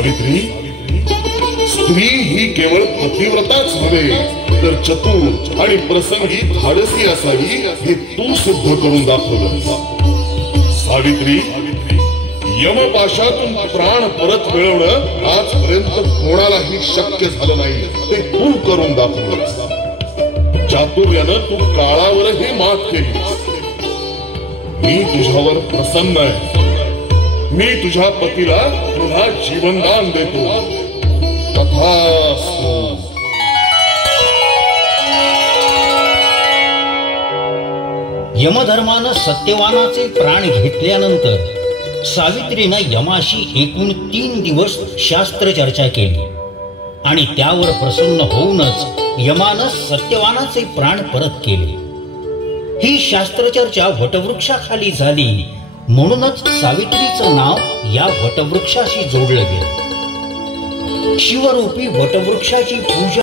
सावित्री, स्त्री ही केवळ पतिव्रताच नव्हे तर चतुर आणि प्रसंगी धाडसी असावी हे तू सिद्ध करून दाखवलं. सावित्री, यमपाशातून प्राण परत मिळवणं आजपर्यंत कोणालाही शक्य झालं नाही, ते तू करून दाखवलं. चातुर्यानं तू काळावरही मात केली. मी तुझ्यावर प्रसन्न आहे. मी तुझ्या पतीला पुन्हा जीवनदान देतो. तथास्तु. यमधर्मानं सत्यवानाचे प्राण घेतल्यानंतर सावित्रीनं यमाशी एकूण 3 दिवस शास्त्र चर्चा केली आणि त्यावर प्रसन्न होऊनच यमानं सत्यवानाचे प्राण परत केले. ही शास्त्रचर्चा वटवृक्षाखाली झाली, म्हणूनच सावित्रीचं नाव या वटवृक्षाशी जोडलं गेलं. शिवरूपी वटवृक्षाची पूजा